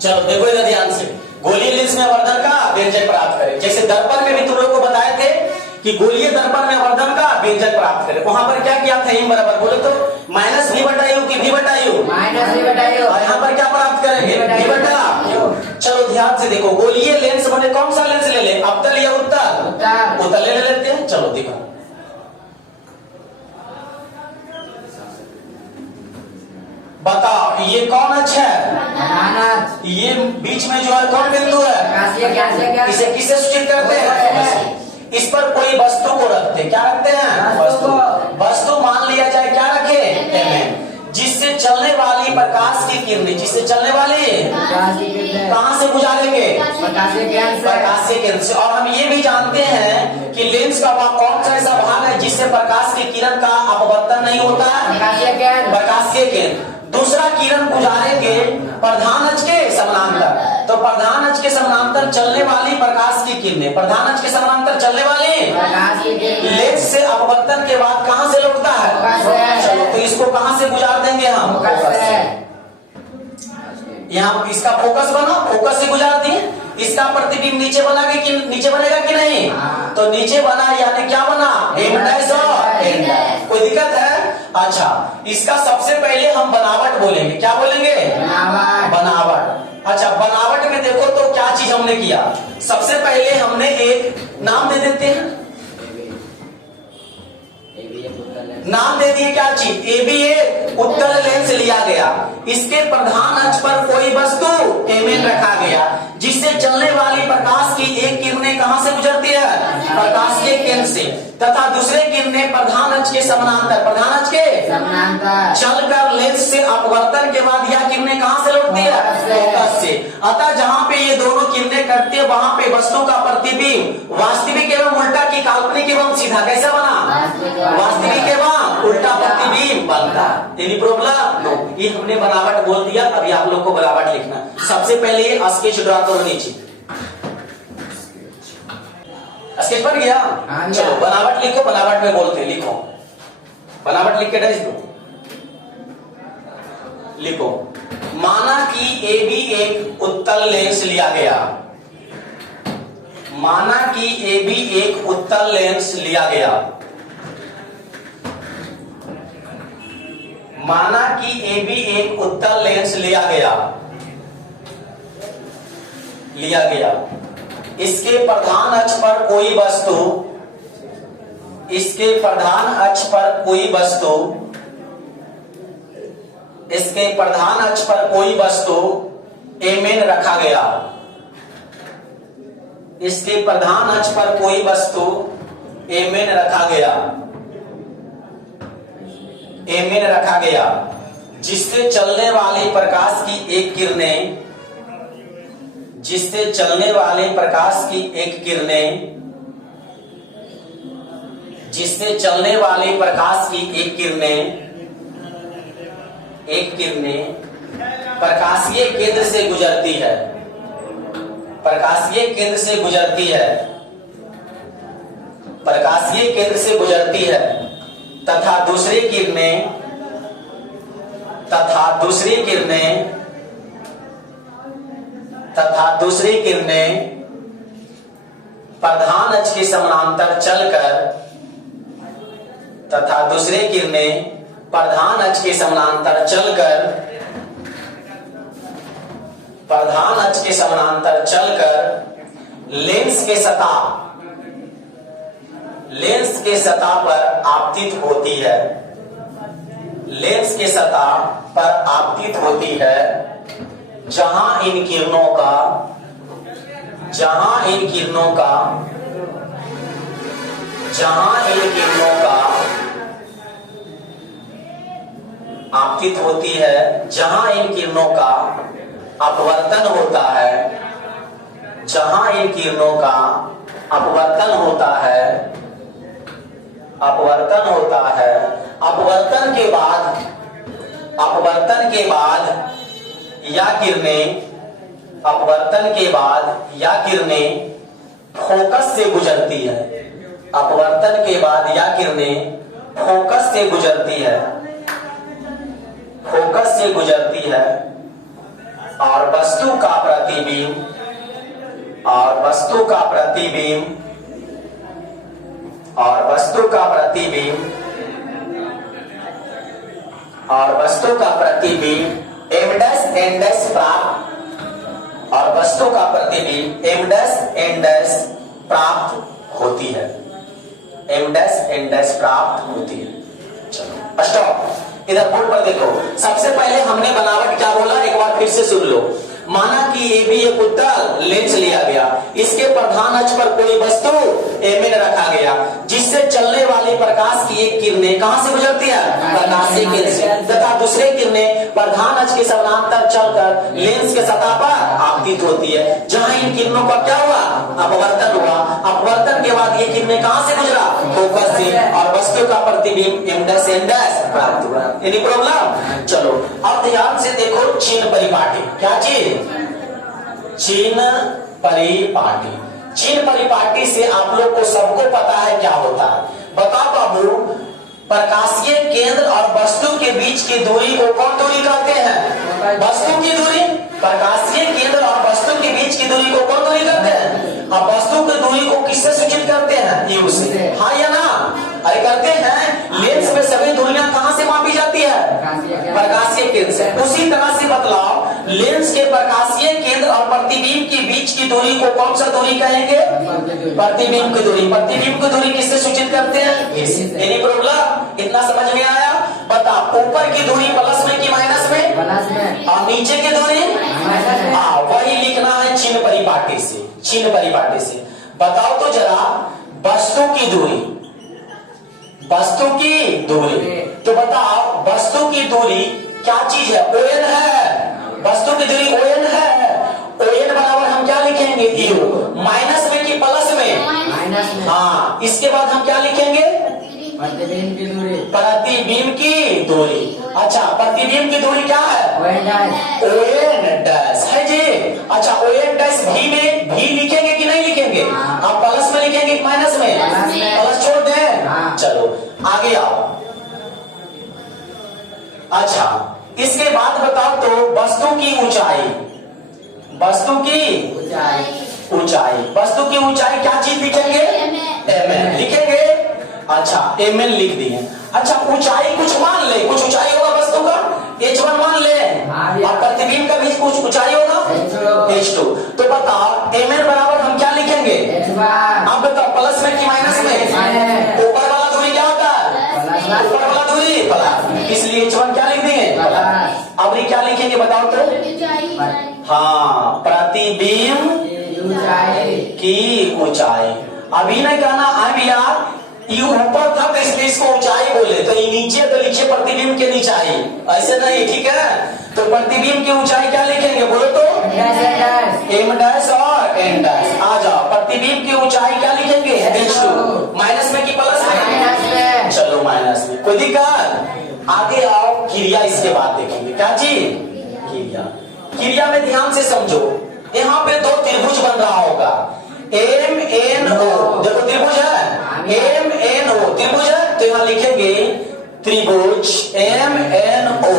चलो देखो इधर ध्यान से, गोलीय लेंस में आवर्धन का व्यंजक प्राप्त करें। जैसे दर्पण में भी तुम लोग को बताए थे कि गोलीय दर्पण में आवर्धन का व्यंजक प्राप्त करें। वहां पर क्या किया था, एम बराबर बोले तो -v/u की v/u, -v/u। और यहाँ पर क्या प्राप्त करेंगे, v/u। चलो ध्यान से देखो, गोलीय लेंस बने कौन सा लेंस ले ले, अवतल या उत्तल? उत्तल ले लेते हैं। चलो देखो, बताओ ये कौन अक्ष है, ये बीच में जो है कौन बिंदु है, इसे किसे सूचित करते हैं? इस पर कोई वस्तु को रखते, क्या रखते हैं, वस्तु मान लिया जाए, क्या रखे, जिससे चलने वाली प्रकाश की किरणें, जिससे चलने वाली कहां से गुजारेंगे, प्रकाशीय किरण से। और हम ये भी जानते हैं कि लेंस का वह कौन सा ऐसा भाग है जिससे प्रकाश की किरण का अपवर्तन नहीं होता है, प्रकाशीय किरण। दूसरा किरण गुजारेंगे प्रधान अक्ष के समानांतर, तो प्रधान अक्ष के समानांतर चलने वाली प्रकाश की किरणें, प्रधान अक्ष के समानांतर चलने वाली लेंस से अपवर्तन के बाद कहां से लौटता है, चलो तो इसको कहां से गुजार देंगे हम, यहाँ इसका फोकस बना, फोकस से गुजार दिए, इसका प्रतिबिंब नीचे बना कि नीचे बनेगा कि नहीं, तो नीचे बना, यानी क्या बना, m' और n'। कोई दिक्कत है? अच्छा, इसका सबसे पहले हम बनावट बोलेंगे, क्या बोलेंगे, बनावट। अच्छा, बनावट में देखो तो क्या चीज हमने किया, सबसे पहले हमने एक नाम दे देते हैं, नाम दे दिए, क्या चीज, ABA उत्तल लेंस लिया गया, इसके प्रधान अक्ष पर कोई वस्तु Mn रखा गया, जिससे चलने वाली प्रकाश की एक किरणें कहां से गुजरती है, प्रकाश के केंद्र से, तथा दूसरे किरणें प्रधान अक्ष के समानांतर, प्रधान अक्ष के समानांतर चलकर लेंस से अपवर्तन के बाद यह किरणें कहां से लौटती है, फोकस से। अतः जहां पे ये दोनों किरणें कटती है वहां पे वस्तु का प्रतिबिंब वास्तविक एवं उल्टा की काल्पनिक एवं सीधा कैसा बना, वास्तविक एवं उल्टा प्रतिबिंब बनता। एनी प्रॉब्लम नो, ये हमने बनावट बोल दिया। अभी आप लोग को बनावट लिखना, सबसे पहले स्केच ड्रा करो नीचे, स्केच बन गया, चलो बनावट लिखो, बनावट में बोलते लिखो, बनावट लिख के डाल दो, लिखो, माना कि AB एक उत्तल लेंस लिया गया, माना कि AB एक उत्तल लेंस लिया गया, माना कि AB एक उत्तल लेंस लिया गया, इसके प्रधान अक्ष पर कोई वस्तु, इसके प्रधान अक्ष पर कोई वस्तु, इसके प्रधान अक्ष पर कोई वस्तु Mn रखा गया, इसके प्रधान अक्ष पर कोई वस्तु Mn रखा गया, Mn रखा गया, जिससे चलने वाली प्रकाश की एक किरणें, जिससे चलने वाले प्रकाश की एक किरणें, जिससे चलने वाले प्रकाश की एक किरणें, एक किरणें प्रकाशीय केंद्र से गुजरती है, प्रकाशीय केंद्र से गुजरती है, प्रकाशीय केंद्र से गुजरती है, तथा दूसरी किरणें, तथा दूसरी किरणें, तथा दूसरी किरणें प्रधान अक्ष के समानांतर चलकर, तथा दूसरी किरणें प्रधान अक्ष के समानांतर चलकर, प्रधान अक्ष के समानांतर चलकर लेंस के सतह, लेंस के सतह पर आपतित होती है, लेंस के सतह पर आपतित होती है, जहां इन किरणों का, जहां इन किरणों का, जहां इन किरणों का आपतित होती है, जहां इन किरणों का अपवर्तन होता है, जहां इन किरणों का अपवर्तन होता है, अपवर्तन होता है, अपवर्तन के बाद, अपवर्तन के बाद या किरणें, अपवर्तन के बाद या किरणें फोकस से गुजरती है, अपवर्तन के बाद या किरणें फोकस से गुजरती है, फोकस से गुजरती है और वस्तु का प्रतिबिंब और वस्तु का प्रतिबिंब और वस्तु का प्रतिबिंब और वस्तु का प्रतिबिंब एम डैश एन डैश प्राप्त और वस्तु का प्रतिबिंब एम डैश एन डैश प्राप्त होती है। एम डैश एन डैश प्राप्त होती है। चलो स्टॉप। इधर बोर्ड पर देखो। सबसे पहले हमने बनावट क्या बोला, एक बार फिर से सुन लो। माना कि ए भी एक उत्तल लेंस लिया गया, इसके प्रधान अक्ष पर कोई वस्तु एमएन रखा गया, जिससे चलने वाली प्रकाश की एक किरणें कहां से गुजरती है, प्रकाशीय किरण से, तथा दूसरे किरणें प्रधान अक्ष के समानांतर चलकर लेंस के सतह पर आपतित होती है। जहां इन किरणों का क्या हुआ, अपवर्तन हुआ। अपवर्तन के बाद ये किरणें कहां से गुजरा, फोकस से, और वस्तु का प्रतिबिंब एम डैश एन डैश प्राप्त हुआ। Any problem? चलो अब ध्यान से देखो चिन्ह परिपाटी। क्या चीज? चिन्ह परिपाटी। चिन्ह परिपाटी से आप लोग को सबको पता है क्या होता है। बताओ बाबू, प्रकाशीय केंद्र और वस्तु के बीच की दूरी को कौन दूरी कहते हैं? वस्तु की दूरी। प्रकाशीय केंद्र और वस्तु के बीच की दूरी को कौन दूरी कहते हैं? अब वस्तु की दूरी को किससे सूचित करते हैं? यू से। हाँ या ना? अरे करते हैं। लेंस में सभी दूरियां कहां से मापी जाती है? प्रकाशीय केंद्र से। उसी तरह से बतलाओ, लेंस के प्रकाशीय केंद्र और प्रतिबिंब के बीच की दूरी को कौन सा दूरी कहेंगे? प्रतिबिंब की दूरी। प्रतिबिंब की दूरी किससे सूचित करते हैं? Any problem? इतना समझ में आया? बता, ऊपर की दूरी प्लस में कि माइनस में? और नीचे की दूरी वही लिखना है चिन्ह परिपाटी से। चिन्ह परिपाटी से बताओ तो जरा, वस्तु की दूरी, वस्तु की दूरी। तो बताओ, वस्तु की दूरी क्या चीज है? ओएन है। वस्तु की दूरी ओएन है। ओएन बराबर हम क्या लिखेंगे? यू। माइनस में कि प्लस में? माइनस में। हाँ, इसके बाद हम क्या लिखेंगे? प्रतिबिंब की दूरी। प्रतिबिंब की दूरी। अच्छा, प्रतिबिंब की दूरी क्या है? ओएन डैश है जी। अच्छा, ओएन डैश भी में भी लिखेंगे कि नहीं लिखेंगे? आप प्लस में लिखेंगे कि माइनस में? प्लस छोड़ दें। चलो आगे आओ। अच्छा, इसके बाद बताओ तो वस्तु की ऊंचाई। वस्तु की ऊंचाई। वस्तु की ऊंचाई क्या चीज लिखेंगे? एमएन लिखेंगे। अच्छा, एमएन लिख दिए। अच्छा, ऊंचाई कुछ मान ले, कुछ ऊंचाई होगा वस्तु का, h1 मान ले, और प्रतिबिंब का भी कुछ ऊंचाई होगा, h2। तो बताओ एमएन बराबर हम क्या लिखेंगे? अब बताओ, प्लस में कि माइनस में? ऊपर वाला दूरी क्या होता है? ऊपर वाला दूरी प्लस, इसलिए h1 क्या लिख देंगे? अब ये क्या लिखेंगे बताओ तो? हाँ, प्रतिबिंब की ऊंचाई। अभी नहीं कहना आई यार, ये ऊपर था तो इसलिए इसको ऊंचाई बोले, तो ये नीचे तो लिखिए प्रतिबिंब के नीचाई, ऐसे नहीं, ठीक है? तो प्रतिबिंब की ऊंचाई क्या लिखेंगे बोलो तो? एम डैश और एन डैश। आ जाओ, प्रतिबिंब की ऊंचाई क्या लिखेंगे? h2। माइनस में कि प्लस में? चलो माइनस में, कोई दिक्कत? आगे आओ, क्रिया इसके बाद देखेंगे। क्या चीज? क्रिया। क्रिया में ध्यान से समझो, यहाँ पे दो त्रिभुज बन रहा होगा, एम एन ओ। देखो त्रिभुज है, एम एन ओ त्रिभुज है, तो यहाँ लिखेंगे त्रिभुज एम एन ओ,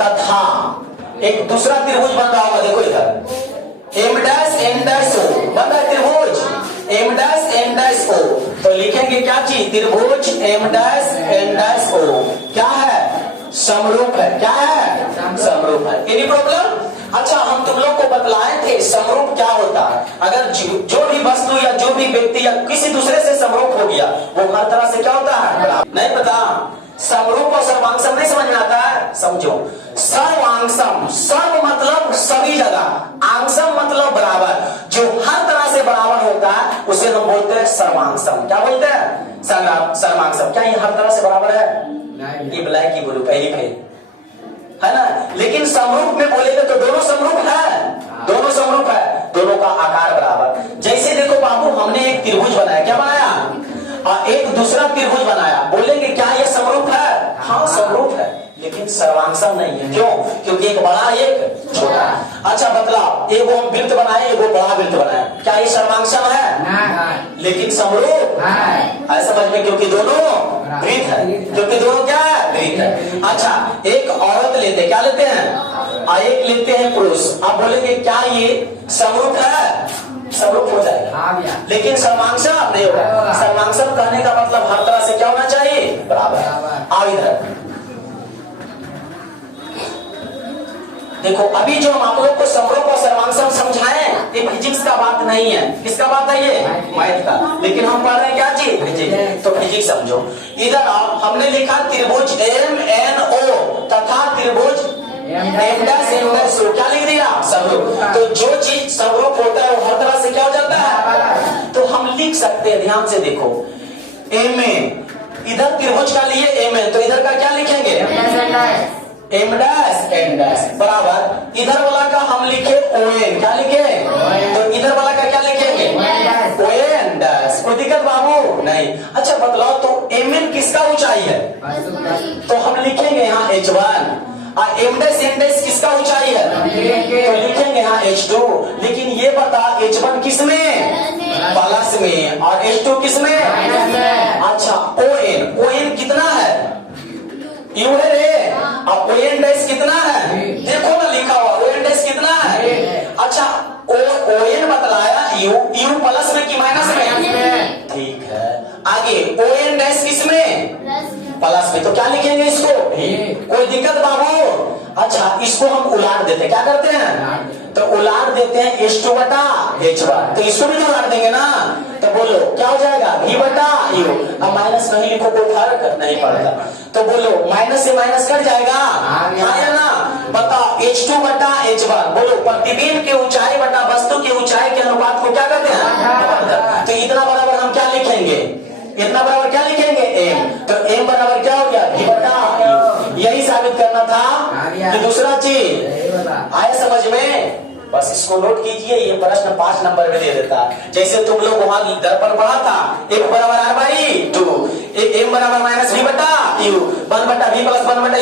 तथा एक दूसरा त्रिभुज बन रहा होगा, देखो इधर M dash N dash O बन रहा है त्रिभुज M dash N dash O. तो लिखेंगे क्या चीज? त्रिभुज M dash N dash O क्या है? समरूप है। क्या है? समरूप है। Any problem? अच्छा, हम तुम लोग को बतलाए थे समरूप क्या होता है। अगर जो भी वस्तु या जो भी व्यक्ति या किसी दूसरे से समरूप हो गया, वो हर तरह से क्या होता है? नहीं पता? समरूप और सर्वांगसम नहीं समझ में आता है? समझो, सर्वांगसम, सर्व मतलब सभी जगह, आंगसम मतलब बराबर, जो हर तरह से बराबर होता है उसे हम बोलते हैं सर्वांगसम। क्या बोलते हैं? सर्वांगसम। क्या ये हर तरह से बराबर है? ये ब्लैक ही बोलो, पहली है ना? लेकिन समरूप में बोलेंगे तो दोनों समरूप है, दोनों समरूप है, दोनों का आकार बराबर। जैसे देखो बाबू, हमने एक त्रिभुज बनाया, क्या बनाया? और एक दूसरा त्रिभुज बनाया, बोलेंगे क्या ये समरूप है? हाँ समरूप है, लेकिन सर्वांगसम नहीं है। क्यों? क्योंकि एक बड़ा एक छोटा। अच्छा बतलाओ, एक वो वृत्त बनाए, एक वो बड़ा वृत्त बनाए, क्या ये सर्वांगसम है? लेकिन समरूप है, समझ में? क्योंकि दोनों वृत्त है, क्योंकि दोनों क्या है? वृत्त है। अच्छा, एक और हैं, क्या लेते हैं, एक लेते हैं पुरुष। आप बोलेंगे क्या ये समरूप है, समरूप हो जाएगा, लेकिन सर्वांशव नहीं होगा। सर्वांशव कहने का मतलब हर तरह से क्या होना चाहिए, बराबर। आओ इधर देखो, अभी जो हम आप लोग को समरूप और सर्वांशव समझाएं, ये फिजिक्स का बात नहीं है। किसका बात है, ये मैथ का। लेकिन हम पढ़ रहे हैं क्या चीज, फिजिक्स। तो फिजिक्स समझो। इधर आओ, हमने लिखा त्रिभुज MNO तथा त्रिभुज M', क्या लिख दिया, समरूप। तो जो चीज समरूप होता है वो हर तरह से क्या हो जाता है। तो हम लिख सकते हैं, ध्यान से देखो, MN इधर त्रिभुज का लिए MN, तो इधर का क्या लिखेंगे, M' बराबर। इधर वाला का हम लिखे ON, क्या लिखे, तो इधर वाला का क्या लिखेंगे, ON'। कोई दिक्कत बाबू नहीं। अच्छा बतलाओ, तो MN किसका ऊंचाई है, तो हम लिखेंगे यहाँ H1। M' किसका ऊंचाई है, तो लिखेंगे यहाँ H2। लेकिन ये बता H1 किसमें, प्लस में, और H2 किसमें, अच्छा ON कितना है, यू है रे। अब ON' कितना है, देखो ना लिखा हुआ ON' कितना है। अच्छा ON बतलाया, U प्लस में कि माइनस में, ठीक है। आगे ON' किसमें, प्लस में, तो क्या लिखेंगे इसको, कोई दिक्कत बाबू। अच्छा इसको हम उलाट देते, क्या करते हैं, तो उलाट देते हैं H2 बटा H1। तो इसको भी तो उलाट देंगे ना, तो बोलो क्या हो जाएगा, V बटा U। अब माइनस नहीं लिखो, कोई फर्क नहीं पड़ता। तो बोलो माइनस से माइनस कट जाएगा, हाँ ना। बताओ H2 बटा H1, बोलो प्रतिबिंब के ऊंचाई बटा वस्तु की ऊंचाई के अनुपात को क्या कहते हैं। तो इतना बराबर हम क्या लिखेंगे, इतना बराबर क्या लिखेंगे, M। तो M बराबर क्या हो गया, V बटा U। यही साबित करना था कि दूसरा चीज आया समझ में। बस इसको नोट कीजिए, ये प्रश्न 5 नंबर में दे देता है। जैसे तुम लोग वहां दर्पण पढ़ा था, M बराबर R/2, M बराबर माइनस V बटा U, 1 बटा V प्लस 1 बटा